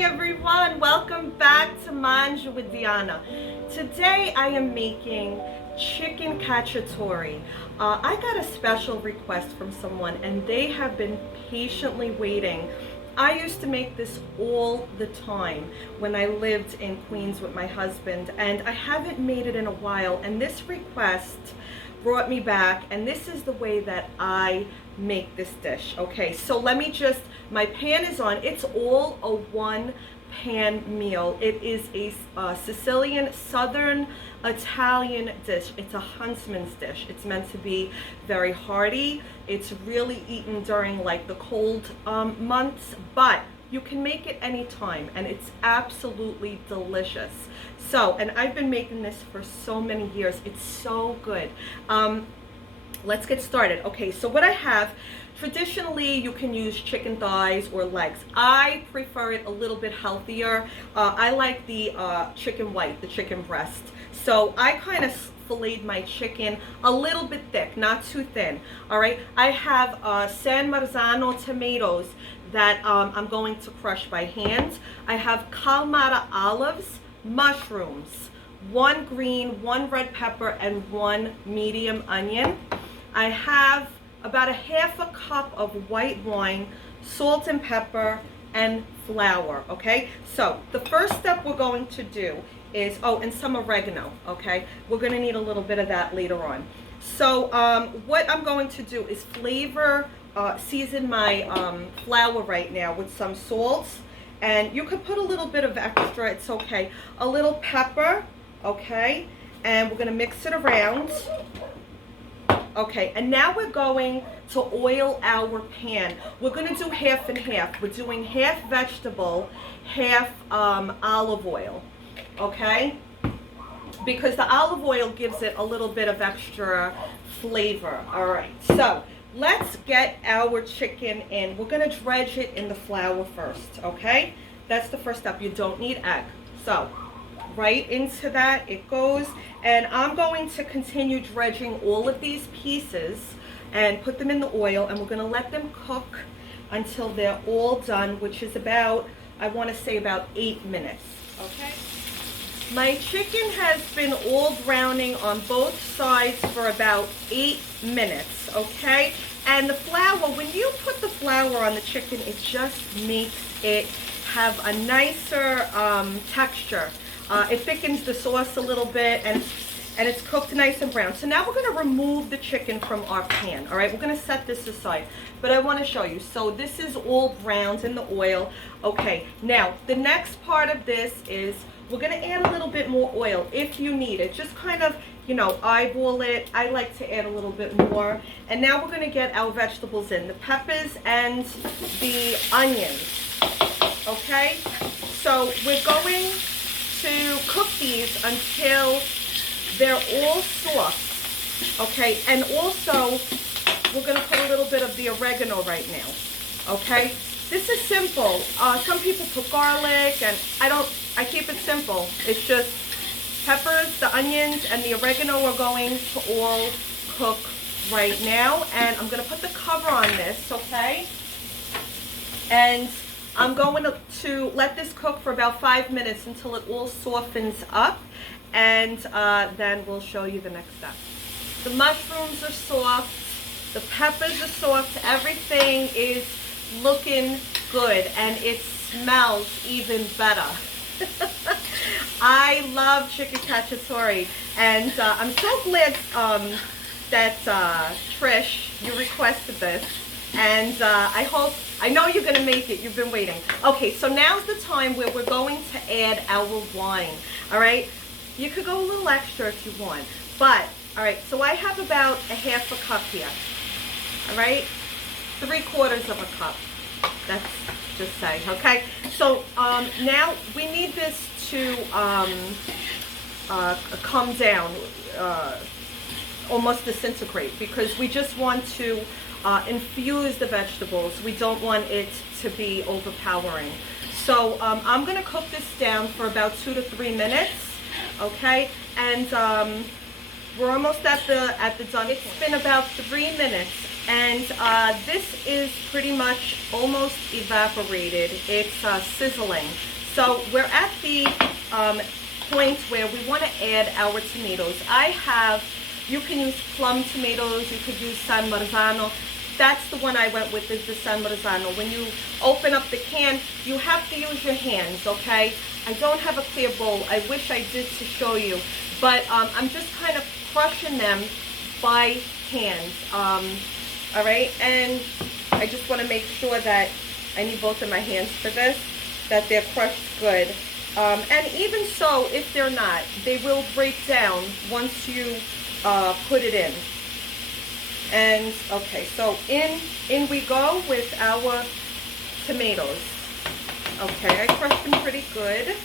Hi everyone, welcome back to Mangia with Diana. Today I am making chicken cacciatore. I got a special request from someone and they have been patiently waiting. I used to make this all the time when I lived in Queens with my husband, and I haven't made it in a while, and this request brought me back, and this is the way that I make this dish. Okay, so let me just, my pan is on. It's all a one pan meal. It is a Sicilian, Southern Italian dish. It's a huntsman's dish. It's meant to be very hearty. It's really eaten during like the cold months, but you can make it anytime, and it's absolutely delicious. So, and I've been making this for so many years. It's so good. Let's get started. Okay, so what I have, traditionally you can use chicken thighs or legs. I prefer it a little bit healthier. I like the chicken white, the chicken breast. So I kind of filleted my chicken a little bit thick, not too thin. All right, I have San Marzano tomatoes that I'm going to crush by hand. I have Kalamata olives, mushrooms, one green, one red pepper, and one medium onion. I have about a half a cup of white wine, salt and pepper, and flour. Okay, so the first step we're going to do is, oh, and some oregano. Okay, we're going to need a little bit of that later on. So what I'm going to do is season my flour right now with some salt, and you could put a little bit of extra, it's okay. A little pepper, okay, and we're going to mix it around. Okay, and now we're going to oil our pan. We're going to do half and half. We're doing half vegetable, half olive oil, okay? Because the olive oil gives it a little bit of extra flavor. All right, so let's get our chicken in. We're going to dredge it in the flour first, okay? That's the first step. You don't need egg. So right into that it goes, and I'm going to continue dredging all of these pieces and put them in the oil, and we're going to let them cook until they're all done, which is about, I want to say about 8 minutes. Okay, my chicken has been all browning on both sides for about 8 minutes. Okay, and the flour, when you put the flour on the chicken, it just makes it have a nicer texture. It thickens the sauce a little bit, and it's cooked nice and brown. So now we're going to remove the chicken from our pan. All right, we're going to set this aside, but I want to show you. So this is all browned in the oil. Okay, now the next part of this is we're going to add a little bit more oil if you need it. Just kind of, you know, eyeball it. I like to add a little bit more. And now we're going to get our vegetables in, the peppers and the onions. Okay, so we're going to cook these until they're all soft. Okay, and also we're going to put a little bit of the oregano right now. Okay, this is simple. Some people put garlic, and I keep it simple. It's just peppers, the onions, and the oregano are going to all cook right now, and I'm going to put the cover on this. Okay, and I'm going to let this cook for about 5 minutes until it all softens up, and then we'll show you the next step. The mushrooms are soft, the peppers are soft, everything is looking good, and it smells even better. I love chicken cacciatore, and I'm so glad that Trish, you requested this. And I know you're going to make it. You've been waiting. Okay, so now's the time where we're going to add our wine. All right, you could go a little extra if you want, but all right, so I have about a half a cup here. All right, 3/4 of a cup. That's just saying. Okay, so now we need this to come down, almost disintegrate, because we just want to infuse the vegetables. We don't want it to be overpowering. So I'm going to cook this down for about 2 to 3 minutes. Okay, and we're almost at the done. It's been about 3 minutes, and this is pretty much almost evaporated. It's sizzling. So we're at the point where we want to add our tomatoes. You can use plum tomatoes, you could use San Marzano. That's the one I went with, is the San Marzano. When you open up the can, you have to use your hands, okay? I don't have a clear bowl. I wish I did to show you. But I'm just kind of crushing them by hand. All right, and I just want to make sure that I need both of my hands for this, that they're crushed good. And even so, if they're not, they will break down once you put it in. And okay, so in we go with our tomatoes. Okay, I crushed them pretty good.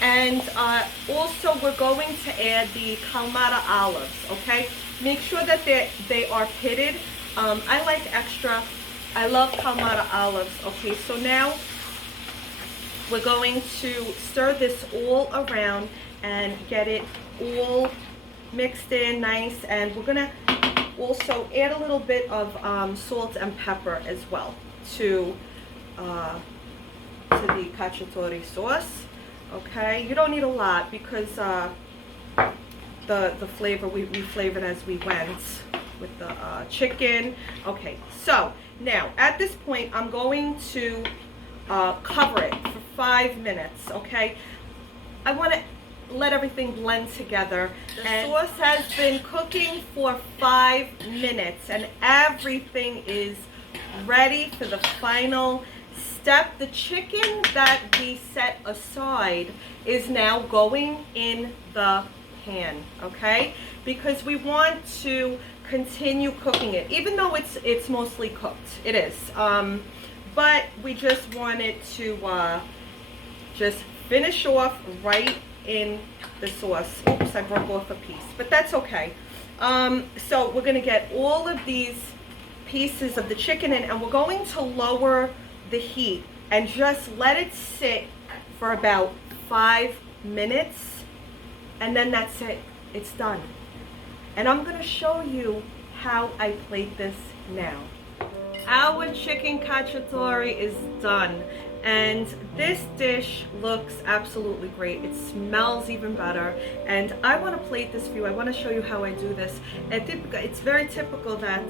And also we're going to add the Kalamata olives, okay? Make sure that they are pitted. I like extra. I love Kalamata olives. Okay, so now we're going to stir this all around and get it all mixed in nice. And we're gonna also add a little bit of salt and pepper as well to the cacciatore sauce. Okay, you don't need a lot because the flavor, we flavored as we went with the chicken. Okay, so now at this point I'm going to cover it for 5 minutes. Okay, I want to let everything blend together. The sauce has been cooking for 5 minutes and everything is ready for the final step. The chicken that we set aside is now going in the pan, okay? Because we want to continue cooking it, even though it's mostly cooked. It is, but we just wanted to just finish off right in the sauce. Oops, I broke off a piece, but that's okay. So we're gonna get all of these pieces of the chicken in, and we're going to lower the heat and just let it sit for about 5 minutes, and then that's it. It's done. And I'm gonna show you how I plate this now. Our chicken cacciatore is done, and this dish looks absolutely great. It smells even better, and I want to plate this for you. I want to show you how I do this. It's very typical that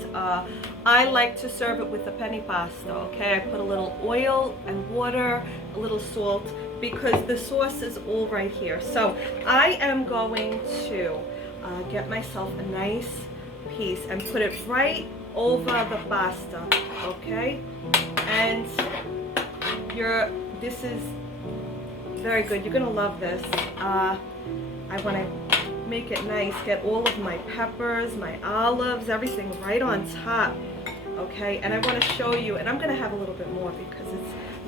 I like to serve it with a penne pasta. Okay, I put a little oil and water, a little salt, because the sauce is all right here. So I am going to get myself a nice piece and put it right over the pasta. Okay, and this is very good. You're gonna love this. I want to make it nice, get all of my peppers, my olives, everything right on top. Okay, and I want to show you, and I'm gonna have a little bit more because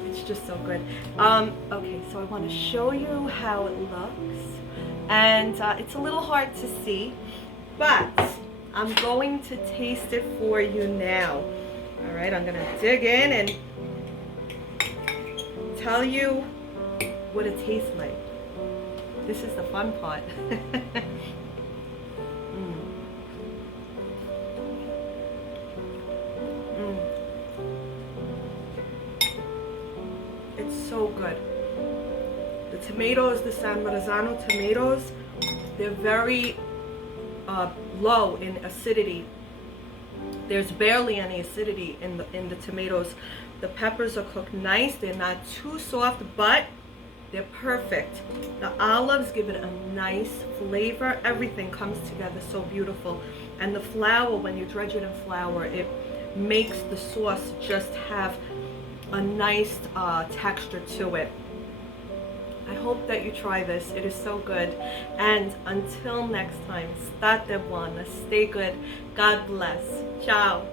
it's just so good. Okay, so I want to show you how it looks, and it's a little hard to see, but I'm going to taste it for you now. All right, I'm gonna dig in and tell you what it tastes like. This is the fun part. It's so good. The tomatoes, the San Marzano tomatoes, they're very low in acidity. There's barely any acidity in the tomatoes. The peppers are cooked nice. They're not too soft, but they're perfect. The olives give it a nice flavor. Everything comes together so beautiful. And the flour, when you dredge it in flour, it makes the sauce just have a nice texture to it. I hope that you try this. It is so good. And until next time, state buona, stay good. God bless. Ciao.